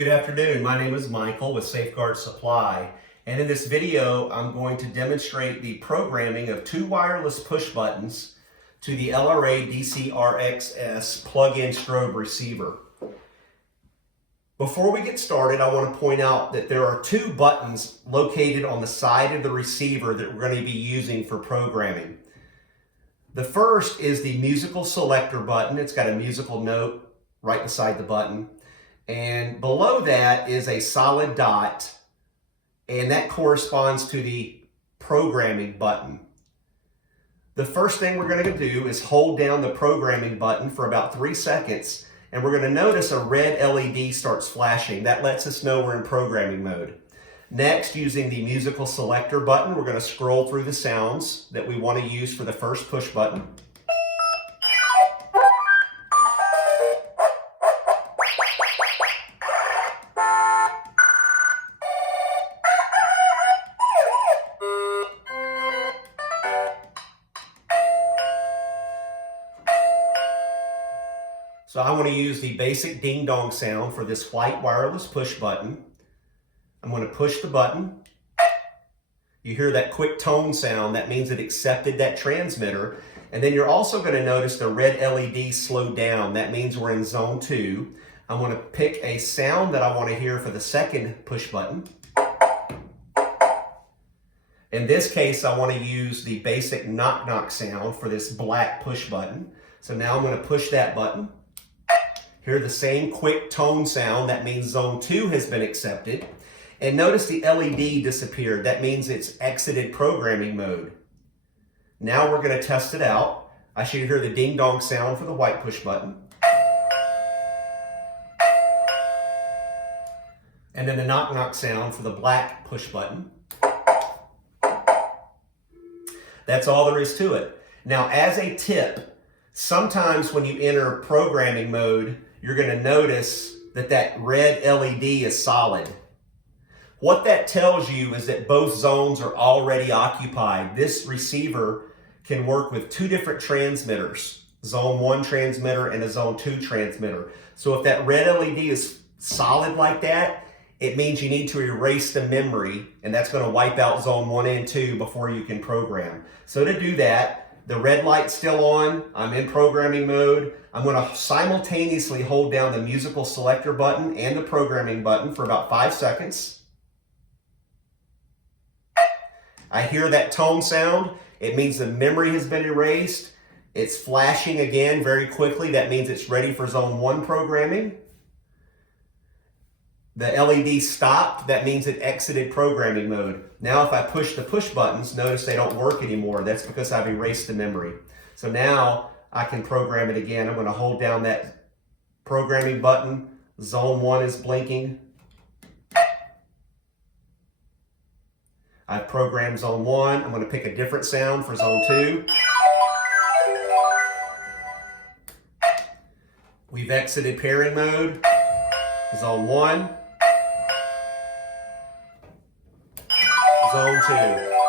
Good afternoon, my name is Michael with Safeguard Supply, and in this video I'm going to demonstrate the programming of two wireless push buttons to the LRA-DCRXS plug-in strobe receiver. Before we get started, I want to point out that there are two buttons located on the side of the receiver that we're going to be using for programming. The first is the musical selector button. It's got a musical note right beside the button. And below that is a solid dot, and that corresponds to the programming button. The first thing we're going to do is hold down the programming button for about 3 seconds, and we're going to notice a red LED starts flashing. That lets us know we're in programming mode. Next, using the musical selector button, we're going to scroll through the sounds that we want to use for the first push button. So I want to use the basic ding-dong sound for this white wireless push button. I'm going to push the button. You hear that quick tone sound. That means it accepted that transmitter. And then you're also going to notice the red LED slowed down. That means we're in zone 2. I'm going to pick a sound that I want to hear for the second push button. In this case, I want to use the basic knock-knock sound for this black push button. So now I'm going to push that button. Hear the same quick tone sound. That means zone 2 has been accepted. And notice the LED disappeared. That means it's exited programming mode. Now we're going to test it out. I should hear the ding-dong sound for the white push button. And then the knock-knock sound for the black push button. That's all there is to it. Now, as a tip, sometimes when you enter programming mode, you're going to notice that that red LED is solid. What that tells you is that both zones are already occupied. This receiver can work with two different transmitters, zone 1 transmitter and a zone 2 transmitter. So if that red LED is solid like that, it means you need to erase the memory, and that's going to wipe out zone 1 and 2 before you can program. So to do that, the red light's still on, I'm in programming mode. I'm going to simultaneously hold down the musical selector button and the programming button for about 5 seconds. I hear that tone sound. It means the memory has been erased. It's flashing again very quickly. That means it's ready for zone 1 programming. The LED stopped. That means it exited programming mode. Now if I push the push buttons, notice they don't work anymore. That's because I've erased the memory. So now I can program it again. I'm going to hold down that programming button. Zone 1 is blinking. I've programmed zone 1. I'm going to pick a different sound for zone 2. We've exited pairing mode. Zone 1. Zone 2.